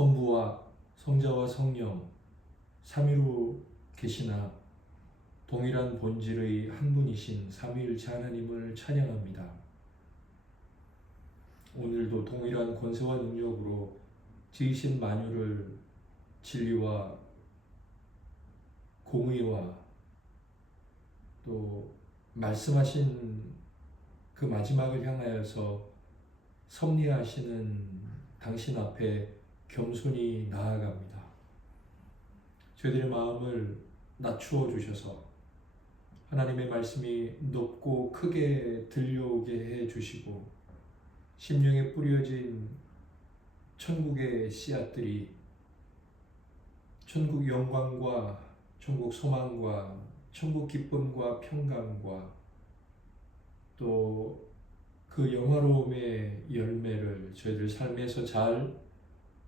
성부와 성자와 성령 삼위로 계시나 동일한 본질의 한 분이신 삼위일체 하나님을 찬양합니다. 오늘도 동일한 권세와 능력으로 지으신 만유를 진리와 공의와 또 말씀하신 그 마지막을 향하여서 섭리하시는 당신 앞에 겸손히 나아갑니다. 저희들의 마음을 낮추어 주셔서 하나님의 말씀이 높고 크게 들려오게 해 주시고 심령에 뿌려진 천국의 씨앗들이 천국 영광과 천국 소망과 천국 기쁨과 평강과 또 그 영화로움의 열매를 저희들 삶에서 잘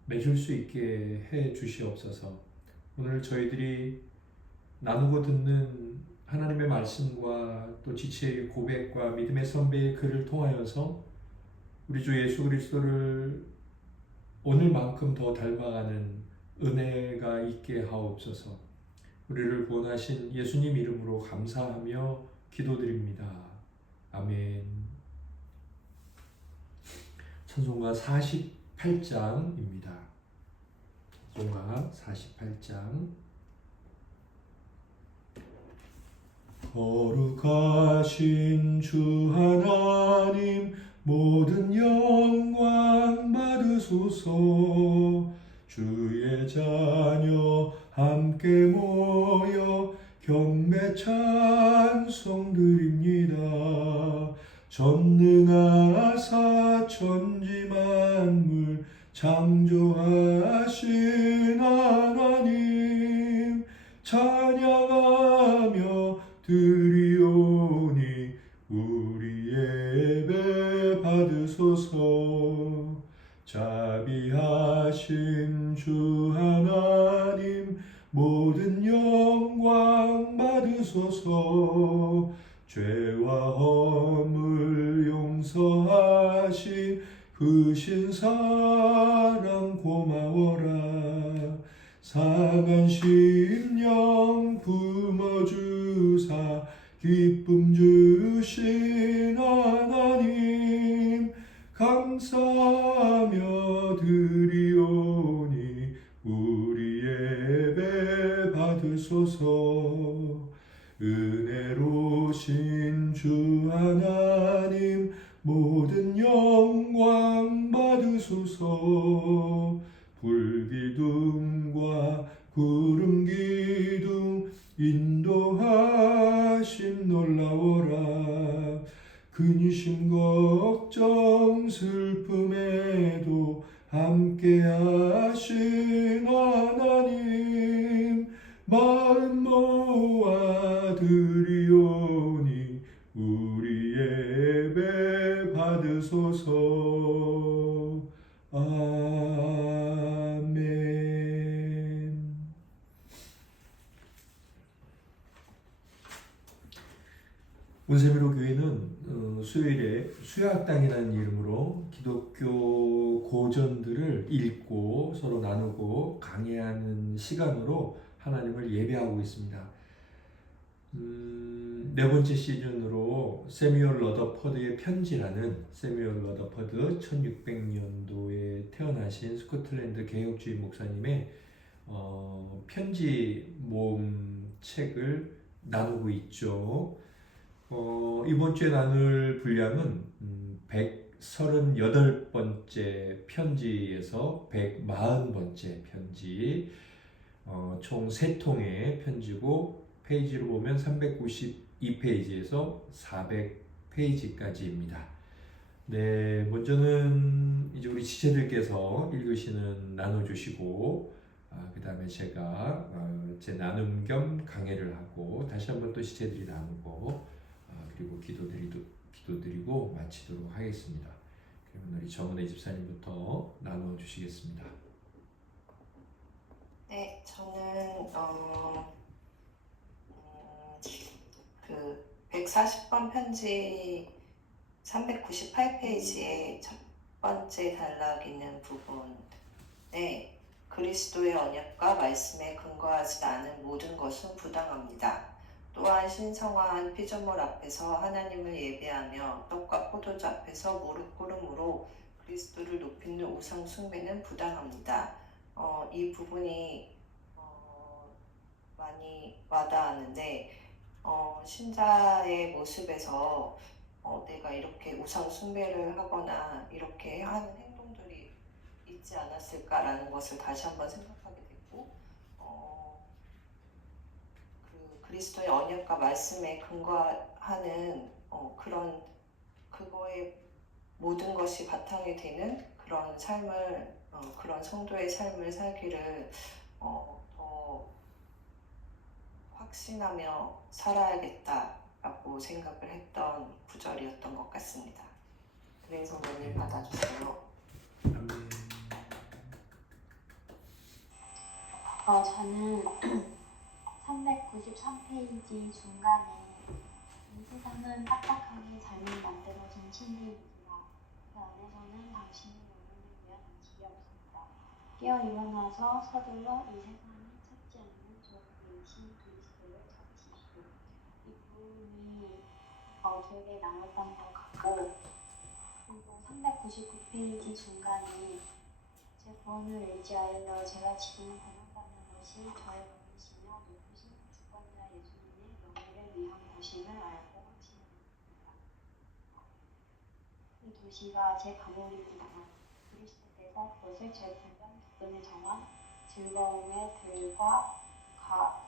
맺을 수 있게 해 주시옵소서. 오늘 저희들이 나누고 듣는 하나님의 말씀과 또 지체의 고백과 믿음의 선배의 글을 통하여서 우리 주 예수 그리스도를 오늘만큼 더 닮아가는 은혜가 있게 하옵소서. 우리를 구원하신 예수님 이름으로 감사하며 기도드립니다. 아멘. 찬송가 48장입니다. 찬송가 48장. 거룩하신 주 하나님 모든 영광 받으소서. 주의 자녀 함께 모여 경배 찬송 드립니다. 전능하사 천지 만물 창조하신 하나님 찬양하며 드리오니 우리 예배 받으소서. 자비하신 주 하나님 모든 영광 받으소서. 죄와 허물 용서하신 그 신사랑 고마워라. 상한 심령 품어주사 기쁨 주신 하나님 감사하며 드리오니 우리 예배 받으소서. 은혜로우신 주 하나님 모든 영광 받으소서. 불기둥과 구름기둥 인도하심 놀라워라. 근심 걱정 슬픔에도 함께하신 하나님 마음 모아 드리오니 우리 예배 받으소서. 아멘. 온세미로 교회는 수요일에 수요학당이라는 이름으로 기독교 고전들을 읽고 서로 나누고 강해하는 시간으로 하나님을 예배하고 있습니다. 네 번째 시즌으로 세뮤얼 러더퍼드의 편지라는 세뮤얼 러더퍼드 1600년도에 태어나신 스코틀랜드 개혁주의 목사님의 편지 모음 책을 나누고 있죠. 이번 주에 나눌 분량은 138번째 편지에서 140번째 편지, 총 3통의 편지고 페이지로 보면 392페이지에서 400페이지까지입니다. 네, 먼저는 이제 우리 지체들께서 읽으시는 나눠주시고, 그 다음에 제가 제 나눔 겸 강해를 하고 다시 한번 또 지체들이 나누고 그리고 기도드리고 마치도록 하겠습니다. 그러면 우리 정은혜 집사님부터 나누어 주시겠습니다. 네, 저는 그 140번 편지 398페이지에 첫 번째 단락 있는 부분에 그리스도의 언약과 말씀에 근거하지 않은 모든 것은 부당합니다. 또한 신성한 피조물 앞에서 하나님을 예배하며 떡과 포도주 앞에서 무릎 꿇음으로 그리스도를 높이는 우상 숭배는 부당합니다. 이 부분이 많이 와닿았는데 신자의 모습에서 내가 이렇게 우상 숭배를 하거나 이렇게 하는 행동들이 있지 않았을까라는 것을 다시 한번 생각하게 됐고 그리스도의 언약과 말씀에 근거하는 그거에 모든 것이 바탕이 되는 그런 삶을 그런 성도의 삶을 살기를 더 확신하며 살아야겠다라고 생각을 했던 구절이었던 것 같습니다. 그래 성도님 받아주세요. 아멘. 저는 393페이지 중간에 이 세상은 딱딱하게 잘못 만들어진 침대입니다. 그 안에서는 당신의 영혼을 위한 안식이 없습니다. 깨어 일어나서 서둘러 이 세상이 찾지 않는 존귀이신 그리스도를 찾으십시오. 이 부분이 기억에 남았던 것 같고, 그리고 399페이지 중간에 제 구원을 의지하여 제가 지금 고난받는 것이 저의 것이며 높으신 주권자 예수님의 영예를 위한 것임을 알고 확신합니다. 이 도시가 제 감옥이지만 그리스도께서 그것을 제 분명 기쁨에 정한 즐거움의 들과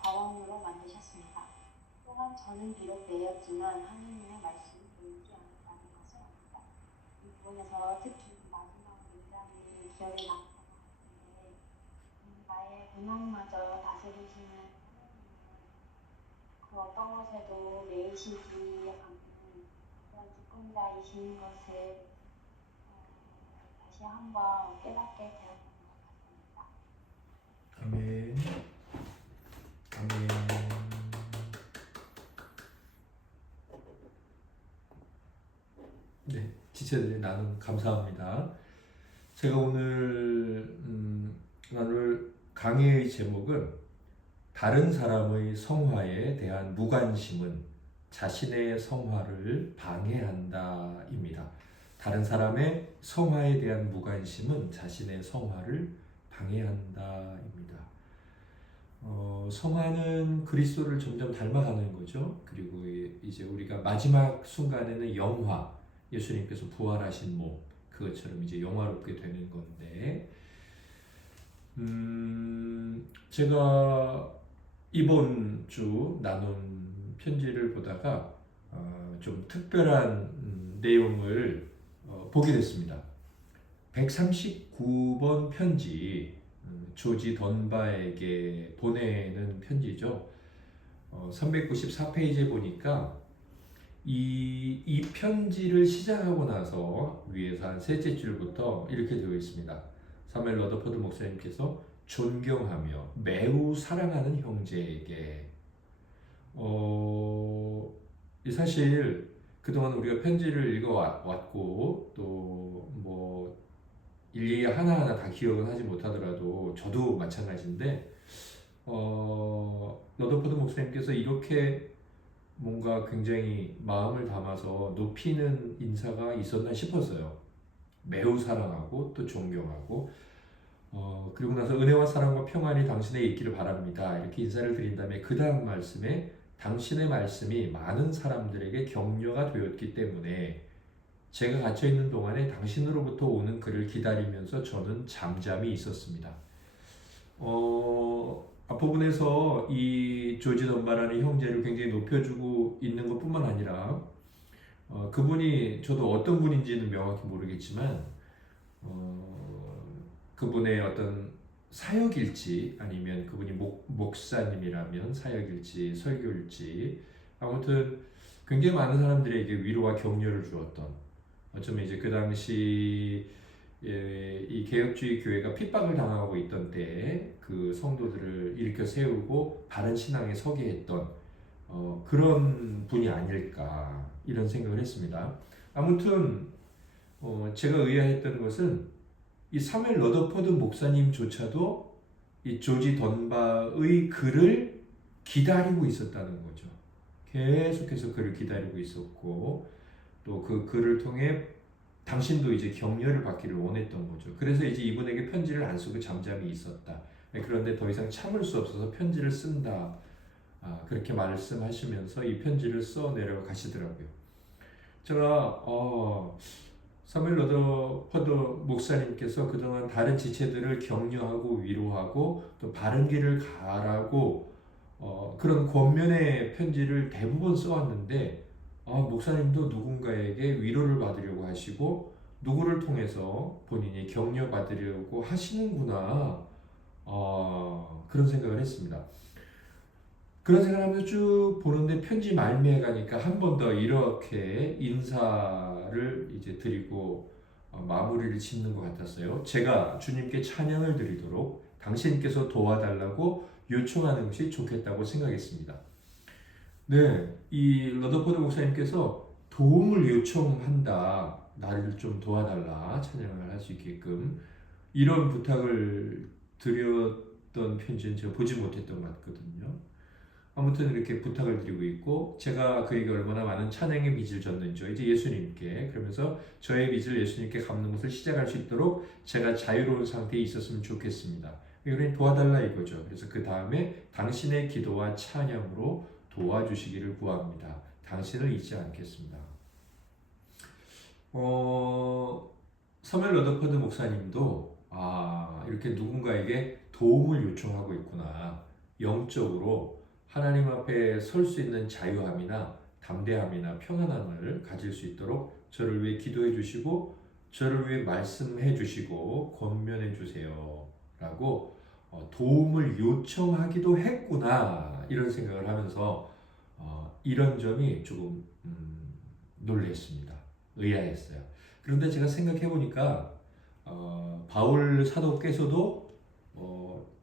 과원으로 만드셨습니다. 또한 저는 비록 매였지만 하느님의 말씀이 보이지 않았다는 것을 압니다. 이 부분에서 특히 마지막 문장이 기억에 남는 것 같은데, 나의 근황마저 다스리시는 하나님은 그 어떤 것에도 매이시지 않는 그런 주권자이신 것을 다시 한번 깨닫게 되었던 것 같습니다. 아멘. 아멘. 네, 지체들의 나눔 감사합니다. 제가 오늘 나눌 강의의 제목은 다른 사람의 성화에 대한 무관심은 자신의 성화를 방해한다입니다. 다른 사람의 성화에 대한 무관심은 자신의 성화를 방해한다입니다. 성화는 그리스도를 점점 닮아가는 거죠. 그리고 이제 우리가 마지막 순간에는 영화, 예수님께서 부활하신 몸, 그것처럼 이제 영화롭게 되는 건데, 제가 이번 주 나눈 편지를 보다가 좀 특별한 내용을 보게 됐습니다. 139번 편지, 조지 던바에게 보내는 편지죠. 394페이지에 보니까 이 편지를 시작하고 나서 위에서 한 셋째 줄부터 이렇게 되어 있습니다. 사무엘 러더포드 목사님께서 존경하며 매우 사랑하는 형제에게, 사실 그동안 우리가 편지를 읽어왔고 또 뭐 일일이 하나하나 다 기억은 하지 못하더라도 저도 마찬가지인데, 러더포드 목사님께서 이렇게 뭔가 굉장히 마음을 담아서 높이는 인사가 있었나 싶었어요. 매우 사랑하고 또 존경하고, 그리고 나서 은혜와 사랑과 평안이 당신에 있기를 바랍니다, 이렇게 인사를 드린 다음에 그 다음 말씀에 당신의 말씀이 많은 사람들에게 격려가 되었기 때문에 제가 갇혀있는 동안에 당신으로부터 오는 글을 기다리면서 저는 잠잠히 있었습니다. 앞부분에서 이 조지 던바라는 형제를 굉장히 높여주고 있는 것 뿐만 아니라 그분이, 저도 어떤 분인지는 명확히 모르겠지만 그분의 어떤 사역일지 아니면 그분이 목사님이라면 사역일지 설교일지, 아무튼 굉장히 많은 사람들에게 위로와 격려를 주었던, 어쩌면 이제 그 당시 이 개혁주의 교회가 핍박을 당하고 있던 때에 그 성도들을 일으켜 세우고 바른 신앙에 서게 했던 그런 분이 아닐까, 이런 생각을 했습니다. 아무튼 제가 의아했던 것은 이 사무엘 러더포드 목사님조차도 이 조지 던바의 글을 기다리고 있었다는 거죠. 계속해서 글을 기다리고 있었고 또 그 글을 통해 당신도 이제 격려를 받기를 원했던 거죠. 그래서 이제 이분에게 편지를 안 쓰고 잠잠히 있었다. 그런데 더 이상 참을 수 없어서 편지를 쓴다. 그렇게 말씀하시면서 이 편지를 써 내려가시더라고요. 제가 사무엘 러더퍼드 목사님께서 그동안 다른 지체들을 격려하고 위로하고 또 바른 길을 가라고 그런 권면의 편지를 대부분 써왔는데 목사님도 누군가에게 위로를 받으려고 하시고 누구를 통해서 본인이 격려받으려고 하시는구나 그런 생각을 했습니다. 그런 생각을 하면서 쭉 보는데 편지 말미에 가니까 한 번 더 이렇게 인사를 이제 드리고 마무리를 짓는 것 같았어요. 제가 주님께 찬양을 드리도록 당신께서 도와달라고 요청하는 것이 좋겠다고 생각했습니다. 네, 이 러더포드 목사님께서 도움을 요청한다. 나를 좀 도와달라. 찬양을 할 수 있게끔 이런 부탁을 드렸던 편지는 제가 보지 못했던 것 같거든요. 아무튼 이렇게 부탁을 드리고 있고 제가 그에게 얼마나 많은 찬양의 빚을 졌는지요. 이제 예수님께 그러면서 저의 빚을 예수님께 갚는 것을 시작할 수 있도록 제가 자유로운 상태에 있었으면 좋겠습니다. 그러니 도와달라 이거죠. 그래서 그 다음에 당신의 기도와 찬양으로 도와주시기를 구합니다. 당신을 잊지 않겠습니다. 사무엘 러더퍼드 목사님도 이렇게 누군가에게 도움을 요청하고 있구나. 영적으로 하나님 앞에 설 수 있는 자유함이나 담대함이나 평안함을 가질 수 있도록 저를 위해 기도해 주시고 저를 위해 말씀해 주시고 권면해 주세요 라고 도움을 요청하기도 했구나 이런 생각을 하면서 이런 점이 조금 놀랐습니다. 의아했어요. 그런데 제가 생각해 보니까 바울 사도께서도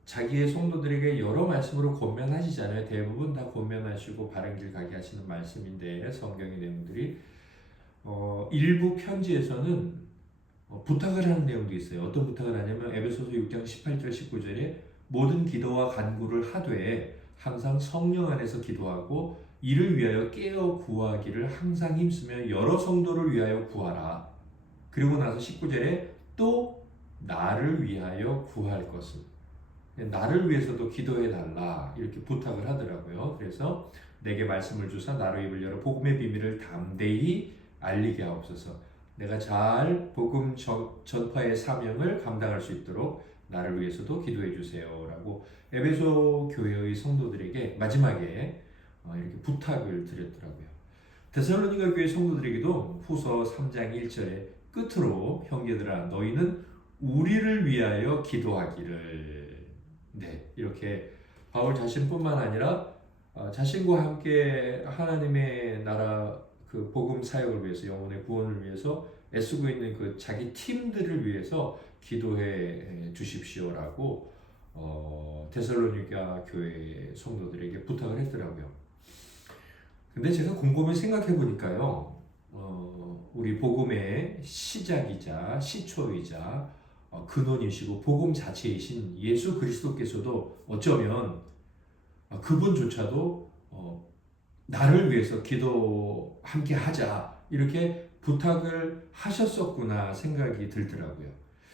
자기의 성도들에게 여러 말씀으로 권면하시잖아요. 대부분 다 권면하시고 바른 길 가게 하시는 말씀인데 성경의 내용들이 일부 편지에서는 부탁을 하는 내용도 있어요. 어떤 부탁을 하냐면 에베소서 6장 18절 19절에 모든 기도와 간구를 하되 항상 성령 안에서 기도하고 이를 위하여 깨어 구하기를 항상 힘쓰며 여러 성도를 위하여 구하라. 그리고 나서 19절에 또 나를 위하여 구할 것을 나를 위해서도 기도해 달라 이렇게 부탁을 하더라고요. 그래서 내게 말씀을 주사 나로 입을 열어 복음의 비밀을 담대히 알리게 하옵소서. 내가 잘 복음 전파의 사명을 감당할 수 있도록 나를 위해서도 기도해 주세요 라고 에베소 교회의 성도들에게 마지막에 이렇게 부탁을 드렸더라고요. 데살로니가 교회 성도들에게도 후서 3장 1절에 끝으로 형제들아 너희는 우리를 위하여 기도하기를 이렇게 바울 자신뿐만 아니라 자신과 함께 하나님의 나라 그 복음 사역을 위해서 영혼의 구원을 위해서 애쓰고 있는 그 자기 팀들을 위해서 기도해 주십시오라고 데살로니가 교회 성도들에게 부탁을 했더라고요. 근데 제가 곰곰이 생각해 보니까요, 우리 복음의 시작이자 시초이자 근원이시고 복음 자체이신 예수 그리스도께서도 어쩌면 그분조차도 나를 위해서 기도 함께 하자 이렇게 부탁을 하셨었구나 생각이 들더라고요.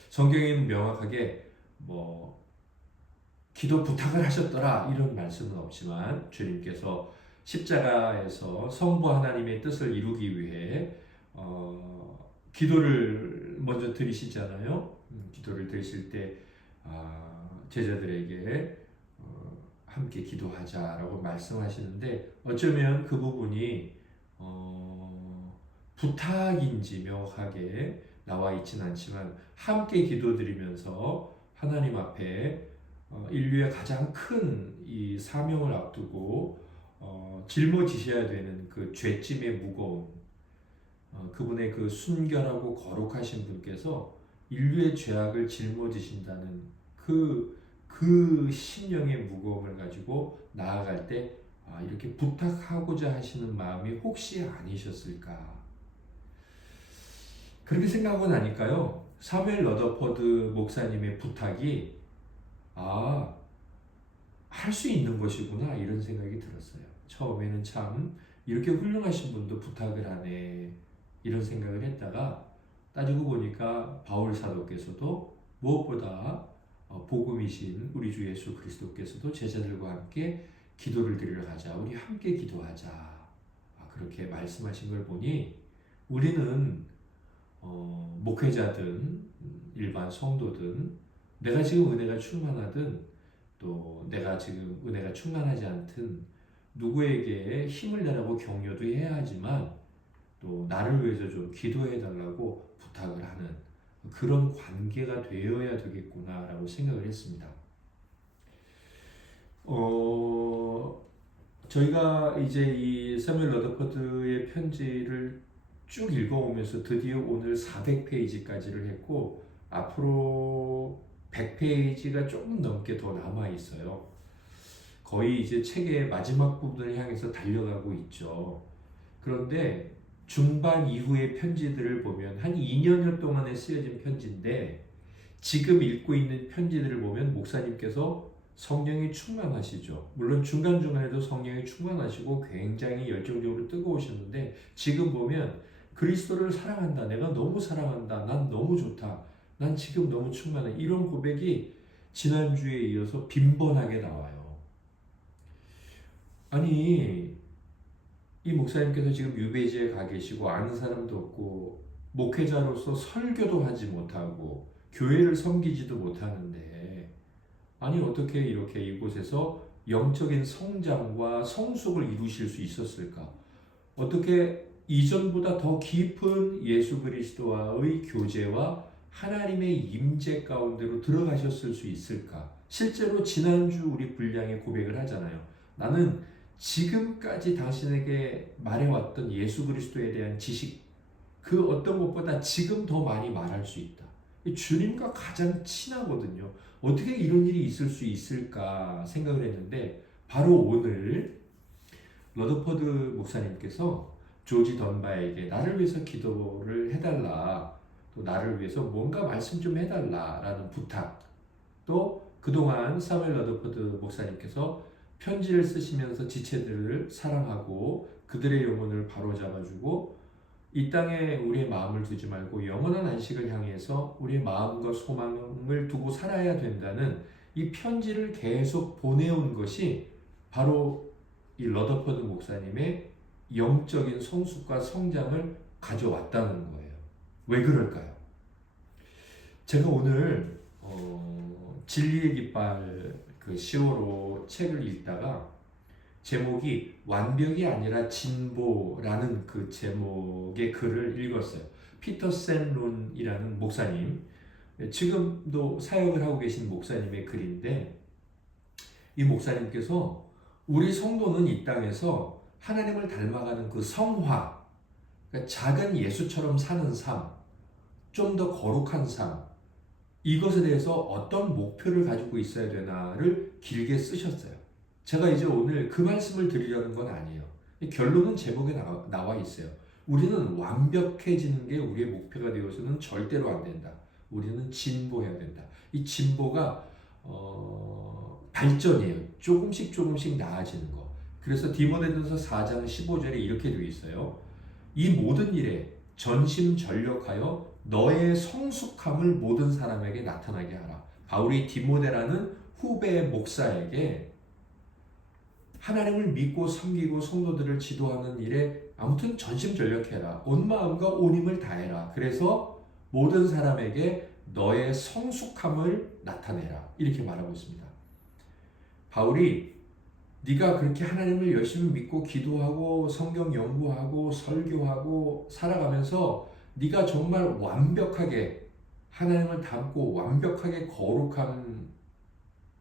성경에는 명확하게 기도 부탁을 하셨더라 이런 말씀은 없지만 주님께서 십자가에서 성부 하나님의 뜻을 이루기 위해 기도를 먼저 드리시잖아요. 기도를 드리실 때 제자들에게 함께 기도하자라고 말씀하시는데 어쩌면 그 부분이 부탁인지 명확하게 나와 있지는 않지만 함께 기도드리면서 하나님 앞에 인류의 가장 큰 이 사명을 앞두고 짊어지셔야 되는 그 죄짐의 무거움 그분의 그 순결하고 거룩하신 분께서 인류의 죄악을 짊어지신다는 그 심령의 무거움을 가지고 나아갈 때 이렇게 부탁하고자 하시는 마음이 혹시 아니셨을까 그렇게 생각하고 나니까요 사무엘 러더퍼드 목사님의 부탁이 할 수 있는 것이구나 이런 생각이 들었어요. 처음에는 참 이렇게 훌륭하신 분도 부탁을 하네 이런 생각을 했다가 따지고 보니까 바울 사도께서도 무엇보다 복음이신 우리 주 예수 그리스도께서도 제자들과 함께 기도를 드리러 가자. 우리 함께 기도하자. 그렇게 말씀하신 걸 보니 우리는 목회자든 일반 성도든 내가 지금 은혜가 충만하든 또 내가 지금 은혜가 충만하지 않든 누구에게 힘을 내라고 격려도 해야 하지만 또 나를 위해서 좀 기도해 달라고 부탁을 하는 그런 관계가 되어야 되겠구나라고 생각을 했습니다. 저희가 이제 이 사무엘 러더퍼드의 편지를 쭉 읽어오면서 드디어 오늘 400페이지까지를 했고 앞으로 100페이지가 조금 넘게 더 남아 있어요. 거의 이제 책의 마지막 부분을 향해서 달려가고 있죠. 그런데 중반 이후의 편지들을 보면 한 2년여 동안에 쓰여진 편지인데 지금 읽고 있는 편지들을 보면 목사님께서 성령이 충만하시죠. 물론 중간중간에도 성령이 충만하시고 굉장히 열정적으로 뜨거우셨는데 지금 보면 그리스도를 사랑한다. 내가 너무 사랑한다. 난 너무 좋다. 난 지금 너무 충만해. 이런 고백이 지난주에 이어서 빈번하게 나와요. 아니, 이 목사님께서 지금 유배지에 가 계시고 아는 사람도 없고 목회자로서 설교도 하지 못하고 교회를 섬기지도 못하는데 아니 어떻게 이렇게 이곳에서 영적인 성장과 성숙을 이루실 수 있었을까? 어떻게 이전보다 더 깊은 예수 그리스도와의 교제와 하나님의 임재 가운데로 들어가셨을 수 있을까? 실제로 지난주 우리 분량의 고백을 하잖아요. 나는 지금까지 당신에게 말해왔던 예수 그리스도에 대한 지식 그 어떤 것보다 지금 더 많이 말할 수 있다. 주님과 가장 친하거든요. 어떻게 이런 일이 있을 수 있을까 생각을 했는데 바로 오늘 러더퍼드 목사님께서 조지 던바에게 나를 위해서 기도를 해달라 또 나를 위해서 뭔가 말씀 좀 해달라라는 부탁 또 그동안 사무엘 러더퍼드 목사님께서 편지를 쓰시면서 지체들을 사랑하고 그들의 영혼을 바로잡아주고 이 땅에 우리의 마음을 두지 말고 영원한 안식을 향해서 우리의 마음과 소망을 두고 살아야 된다는 이 편지를 계속 보내온 것이 바로 이 러더퍼드 목사님의 영적인 성숙과 성장을 가져왔다는 거예요. 왜 그럴까요? 제가 오늘 진리의 깃발 그 10호로 책을 읽다가 제목이 완벽이 아니라 진보라는 그 제목의 글을 읽었어요. 피터 샌룬이라는 목사님, 지금도 사역을 하고 계신 목사님의 글인데 이 목사님께서 우리 성도는 이 땅에서 하나님을 닮아가는 그 성화, 그러니까 작은 예수처럼 사는 삶, 좀 더 거룩한 삶, 이것에 대해서 어떤 목표를 가지고 있어야 되나를 길게 쓰셨어요. 제가 이제 오늘 그 말씀을 드리려는 건 아니에요. 결론은 제목에 나와 있어요. 우리는 완벽해지는 게 우리의 목표가 되어서는 절대로 안 된다. 우리는 진보해야 된다. 이 진보가 발전이에요. 조금씩 나아지는 거. 그래서 디모데전서 4장 15절에 이렇게 되어 있어요. 이 모든 일에 전심전력하여 너의 성숙함을 모든 사람에게 나타나게 하라. 바울이 디모데라는 후배 목사에게 하나님을 믿고 섬기고 성도들을 지도하는 일에 아무튼 전심전력해라. 온 마음과 온 힘을 다해라. 그래서 모든 사람에게 너의 성숙함을 나타내라. 이렇게 말하고 있습니다. 바울이 네가 그렇게 하나님을 열심히 믿고 기도하고 성경 연구하고 설교하고 살아가면서 네가 정말 완벽하게 하나님을 닮고 완벽하게 거룩한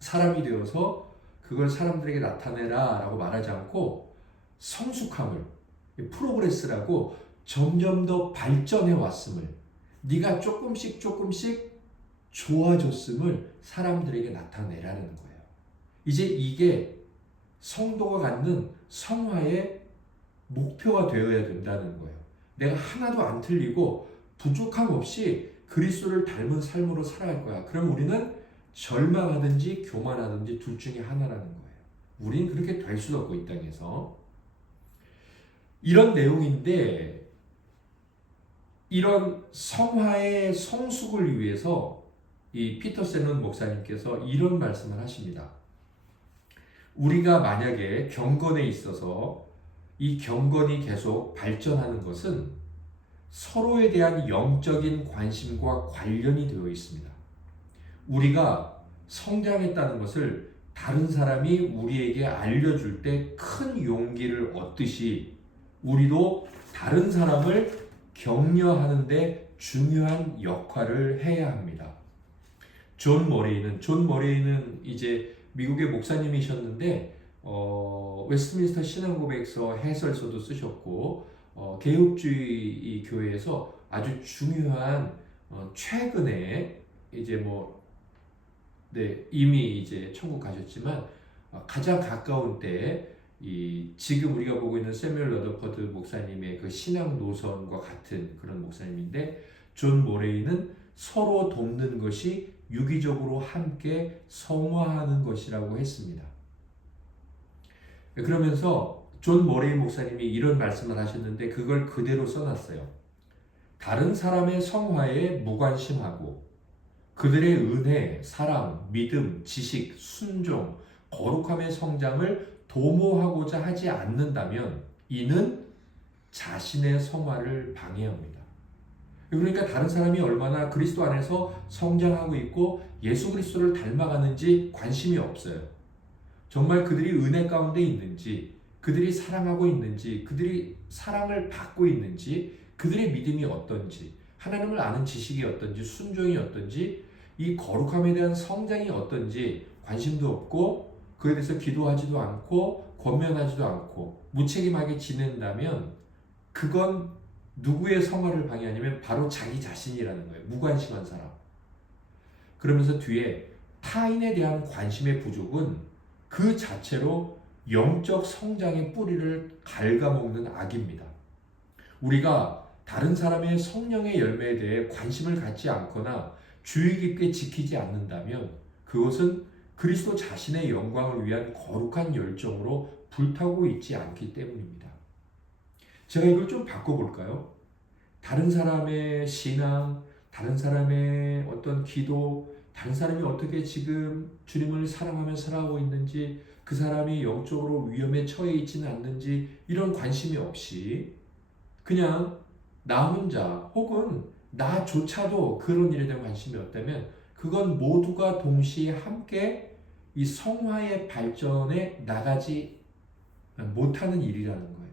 사람이 되어서 그걸 사람들에게 나타내라 라고 말하지 않고 성숙함을 프로그레스라고 점점 더 발전해 왔음을 네가 조금씩 좋아졌음을 사람들에게 나타내라는 거예요. 이제 이게 성도가 갖는 성화의 목표가 되어야 된다는 거예요. 내가 하나도 안 틀리고 부족함 없이 그리스도를 닮은 삶으로 살아갈 거야. 그럼 우리는 절망하든지 교만하든지 둘 중에 하나라는 거예요. 우리는 그렇게 될 수도 없고 이 땅에서. 이런 내용인데 이런 성화의 성숙을 위해서 이 피터 세넌 목사님께서 이런 말씀을 하십니다. 우리가 만약에 경건에 있어서 이 경건이 계속 발전하는 것은 서로에 대한 영적인 관심과 관련이 되어 있습니다. 우리가 성장했다는 것을 다른 사람이 우리에게 알려줄 때 큰 용기를 얻듯이 우리도 다른 사람을 격려하는데 중요한 역할을 해야 합니다. 존 머레이는 이제 미국의 목사님이셨는데 웨스트민스터 신앙고백서 해설서도 쓰셨고 개혁주의 교회에서 아주 중요한 최근에 이제 이미 이제 천국 가셨지만 가장 가까운 때 지금 우리가 보고 있는 세뮤얼 러더퍼드 목사님의 그 신앙 노선과 같은 그런 목사님인데 존 모레이는 서로 돕는 것이 유기적으로 함께 성화하는 것이라고 했습니다. 그러면서 존 모레이 목사님이 이런 말씀을 하셨는데 그걸 그대로 써놨어요. 다른 사람의 성화에 무관심하고 그들의 은혜, 사랑, 믿음, 지식, 순종, 거룩함의 성장을 도모하고자 하지 않는다면 이는 자신의 성화를 방해합니다. 그러니까 다른 사람이 얼마나 그리스도 안에서 성장하고 있고 예수 그리스도를 닮아가는지 관심이 없어요. 정말 그들이 은혜 가운데 있는지, 그들이 사랑하고 있는지, 그들이 사랑을 받고 있는지, 그들의 믿음이 어떤지, 하나님을 아는 지식이 어떤지, 순종이 어떤지, 이 거룩함에 대한 성장이 어떤지 관심도 없고 그에 대해서 기도하지도 않고 권면하지도 않고 무책임하게 지낸다면 그건 누구의 성화를 방해하냐면 바로 자기 자신이라는 거예요. 무관심한 사람. 그러면서 뒤에 타인에 대한 관심의 부족은 그 자체로 영적 성장의 뿌리를 갉아먹는 악입니다. 우리가 다른 사람의 성령의 열매에 대해 관심을 갖지 않거나 주의 깊게 지키지 않는다면 그것은 그리스도 자신의 영광을 위한 거룩한 열정으로 불타고 있지 않기 때문입니다. 제가 이걸 좀 바꿔볼까요? 다른 사람의 신앙, 다른 사람의 어떤 기도, 다른 사람이 어떻게 지금 주님을 사랑하며 살아가고 있는지, 그 사람이 영적으로 위험에 처해 있지는 않는지 이런 관심이 없이 그냥 나 혼자 혹은 나조차도 그런 일에 대한 관심이 없다면 그건 모두가 동시에 함께 이 성화의 발전에 나가지 못하는 일이라는 거예요.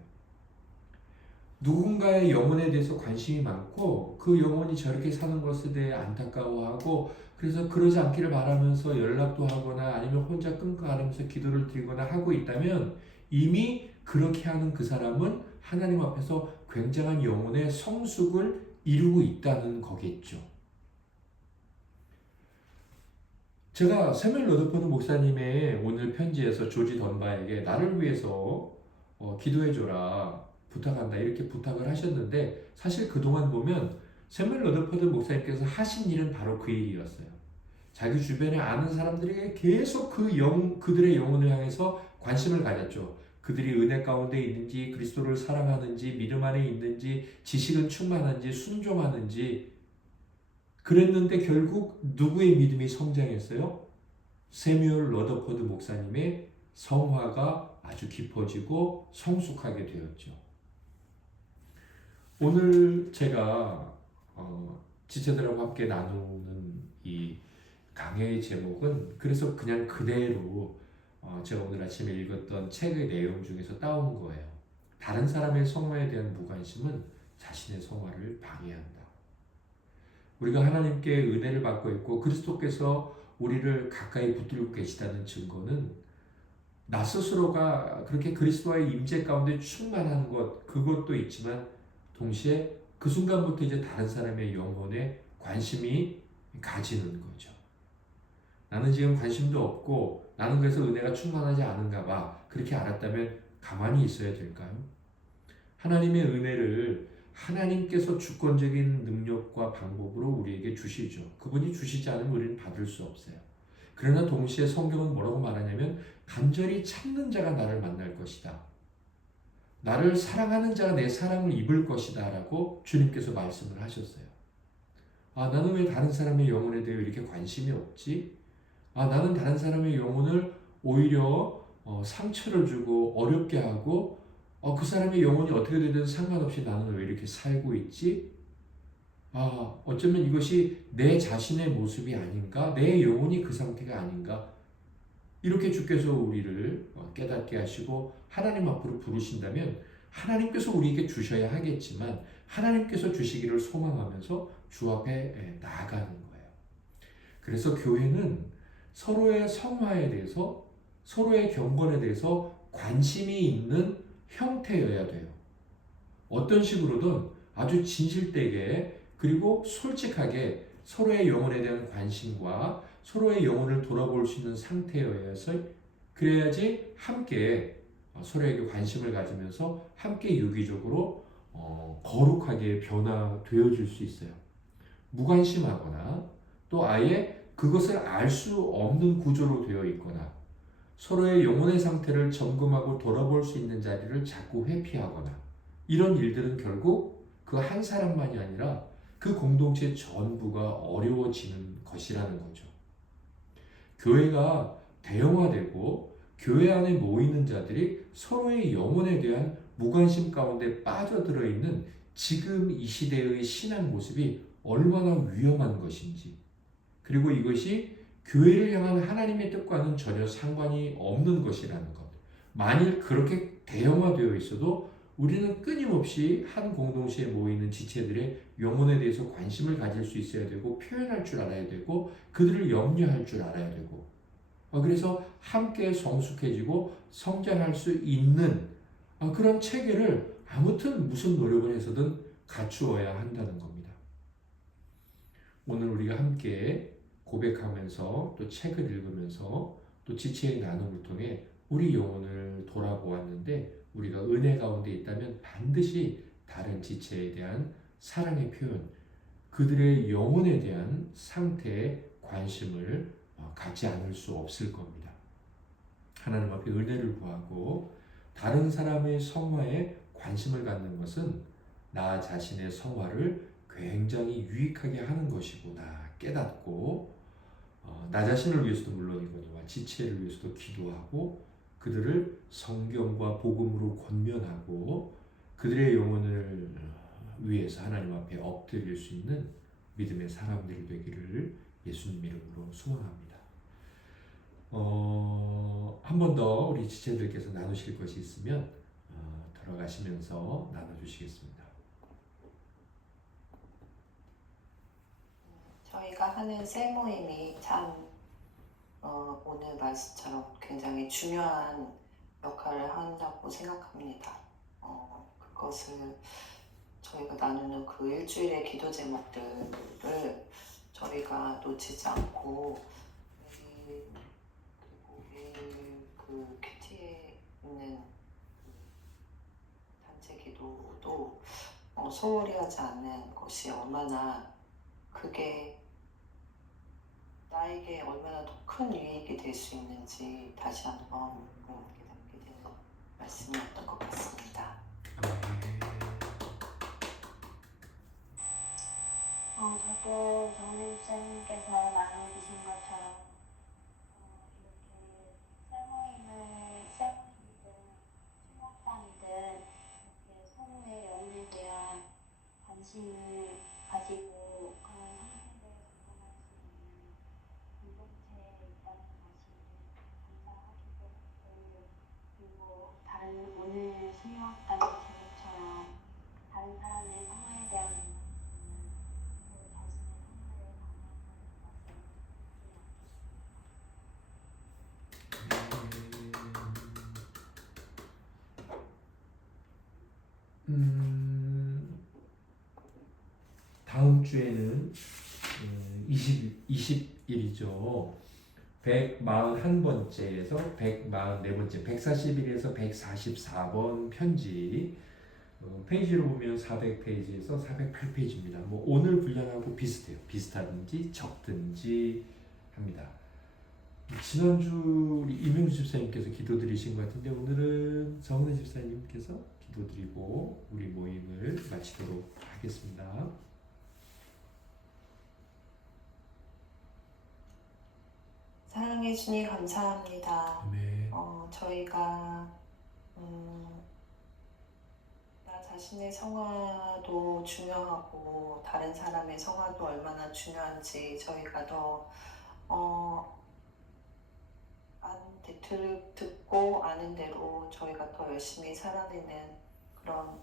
누군가의 영혼에 대해서 관심이 많고 그 영혼이 저렇게 사는 것에 대해 안타까워하고 그래서 그러지 않기를 바라면서 연락도 하거나 아니면 혼자 끙끙 앓으면서 기도를 드리거나 하고 있다면 이미 그렇게 하는 그 사람은 하나님 앞에서 굉장한 영혼의 성숙을 이루고 있다는 거겠죠. 제가 세멜 러더퍼드 목사님의 오늘 편지에서 조지 던바에게 나를 위해서 기도해줘라 부탁한다 이렇게 부탁을 하셨는데 사실 그동안 보면 세멜 러더퍼드 목사님께서 하신 일은 바로 그 일이었어요. 자기 주변에 아는 사람들에게 계속 그들의 영혼을 향해서 관심을 가졌죠. 그들이 은혜 가운데 있는지, 그리스도를 사랑하는지, 믿음 안에 있는지, 지식은 충만한지, 순종하는지 그랬는데 결국 누구의 믿음이 성장했어요? 세뮤얼 러더퍼드 목사님의 성화가 아주 깊어지고 성숙하게 되었죠. 오늘 제가 지체들하고 함께 나누는 이 강해의 제목은 그래서 그냥 그대로 제가 오늘 아침에 읽었던 책의 내용 중에서 따온 거예요. 다른 사람의 성화에 대한 무관심은 자신의 성화를 방해한다. 우리가 하나님께 은혜를 받고 있고 그리스도께서 우리를 가까이 붙들고 계시다는 증거는 나 스스로가 그렇게 그리스도와의 임재 가운데 충만한 것 그것도 있지만 동시에 그 순간부터 이제 다른 사람의 영혼에 관심이 가지는 거죠. 나는 지금 관심도 없고 나는 그래서 은혜가 충만하지 않은가 봐. 그렇게 알았다면 가만히 있어야 될까요? 하나님의 은혜를 하나님께서 주권적인 능력과 방법으로 우리에게 주시죠. 그분이 주시지 않으면 우리는 받을 수 없어요. 그러나 동시에 성경은 뭐라고 말하냐면 간절히 참는 자가 나를 만날 것이다. 나를 사랑하는 자가 내 사랑을 입을 것이다 라고 주님께서 말씀을 하셨어요. 아, 나는 왜 다른 사람의 영혼에 대해 이렇게 관심이 없지? 아, 나는 다른 사람의 영혼을 오히려 상처를 주고 어렵게 하고 그 사람의 영혼이 어떻게 되든 상관없이 나는 왜 이렇게 살고 있지? 아, 어쩌면 이것이 내 자신의 모습이 아닌가? 내 영혼이 그 상태가 아닌가? 이렇게 주께서 우리를 깨닫게 하시고 하나님 앞으로 부르신다면 하나님께서 우리에게 주셔야 하겠지만 하나님께서 주시기를 소망하면서 주 앞에 나아가는 거예요. 그래서 교회는 서로의 성화에 대해서 서로의 경건에 대해서 관심이 있는 형태여야 돼요. 어떤 식으로든 아주 진실되게 그리고 솔직하게 서로의 영혼에 대한 관심과 서로의 영혼을 돌아볼 수 있는 상태여서 그래야지 함께 서로에게 관심을 가지면서 함께 유기적으로 거룩하게 변화되어질 수 있어요. 무관심하거나 또 아예 그것을 알 수 없는 구조로 되어 있거나 서로의 영혼의 상태를 점검하고 돌아볼 수 있는 자리를 자꾸 회피하거나 이런 일들은 결국 그 한 사람만이 아니라 그 공동체 전부가 어려워지는 것이라는 거죠. 교회가 대형화되고 교회 안에 모이는 자들이 서로의 영혼에 대한 무관심 가운데 빠져들어 있는 지금 이 시대의 신앙 모습이 얼마나 위험한 것인지 그리고 이것이 교회를 향한 하나님의 뜻과는 전혀 상관이 없는 것이라는 것. 만일 그렇게 대형화되어 있어도 우리는 끊임없이 한 공동체에 모이는 지체들의 영혼에 대해서 관심을 가질 수 있어야 되고 표현할 줄 알아야 되고 그들을 염려할 줄 알아야 되고 그래서 함께 성숙해지고 성장할 수 있는 그런 체계를 아무튼 무슨 노력을 해서든 갖추어야 한다는 겁니다. 오늘 우리가 함께 고백하면서 또 책을 읽으면서 또 지체의 나눔을 통해 우리 영혼을 돌아보았는데 우리가 은혜 가운데 있다면 반드시 다른 지체에 대한 사랑의 표현, 그들의 영혼에 대한 상태에 관심을 갖지 않을 수 없을 겁니다. 하나님 앞에 은혜를 구하고 다른 사람의 성화에 관심을 갖는 것은 나 자신의 성화를 굉장히 유익하게 하는 것이구나 깨닫고 나 자신을 위해서도 물론이거니와 지체를 위해서도 기도하고 그들을 성경과 복음으로 권면하고 그들의 영혼을 위해서 하나님 앞에 엎드릴 수 있는 믿음의 사람들이 되기를 예수님 이름으로 소원합니다. 한 번 더 우리 지체들께서 나누실 것이 있으면 돌아가시면서 나눠주시겠습니다. 저희가 하는 셀 모임이 참 오늘 말씀처럼 굉장히 중요한 역할을 한다고 생각합니다. 그것을 저희가 나누는 그 일주일의 기도 제목들을 저희가 놓치지 않고 그리고 매일 그 큐티에 있는 그 단체 기도도 소홀히 하지 않는 것이 얼마나 그게 나에게 얼마나 더 큰 유익이 될 수 있는지 다시 한번 깨닫게 되는 말씀이었던 것 같습니다. 저도 정림 쌤께서 나눠주신 것처럼 이렇게 셀모임이든 수목단이든 이렇게 서로의 영혼에 대한 관심을 가지고 그런 상태를 적용할 수 있는 공동체에 있다는 것이 감사하기도 하고 그리고 다른 오늘 수목단 제목처럼 다른 사람의 성화에 대한 다음 주에는 20일이죠. 141번째에서 144번째, 141에서 144번 편지 페이지로 보면 400페이지에서 408페이지입니다. 뭐 오늘 분량하고 비슷해요. 비슷하든지 적든지 합니다. 지난주 우리 이명주 집사님께서 기도드리신 것 같은데 오늘은 정은혜 집사님께서 기도드리고 우리 모임을 마치도록 하겠습니다. 사랑해 주님 감사합니다. 네. 저희가 나 자신의 성화도 중요하고 다른 사람의 성화도 얼마나 중요한지 저희가 더 듣고 아는 대로 저희가 더 열심히 살아내는 그런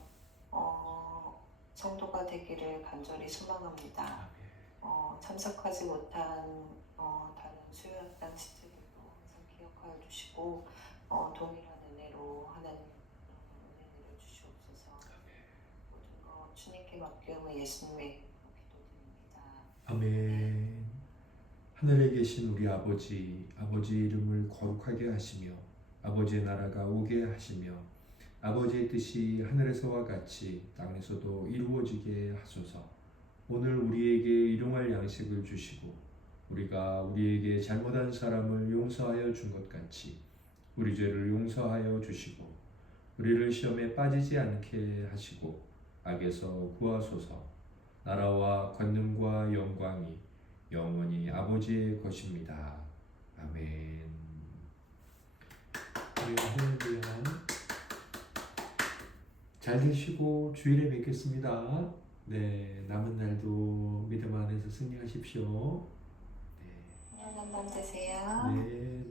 성도가 되기를 간절히 소망합니다. 참석하지 못한 다른 수요학당 지체들도 항상 기억하여 주시고 동일한 은혜로 하나님 은혜 내려주시옵소서. 모든 것 주님께 맡기오며 예수님의 이름으로 기도드립니다. 아멘. 하늘에 계신 우리 아버지, 아버지 이름을 거룩하게 하시며 아버지의 나라가 오게 하시며 아버지의 뜻이 하늘에서와 같이 땅에서도 이루어지게 하소서. 오늘 우리에게 일용할 양식을 주시고 우리가 우리에게 잘못한 사람을 용서하여 준 것 같이 우리 죄를 용서하여 주시고 우리를 시험에 빠지지 않게 하시고 악에서 구하소서. 나라와 권능과 영광이 영원히 아버지의 것입니다. 아멘. 할렐루야. 잘 되시고 주일에 뵙겠습니다. 네, 남은 날도 믿음 안에서 승리하십시오. 안녕한 밤 되세요. 네.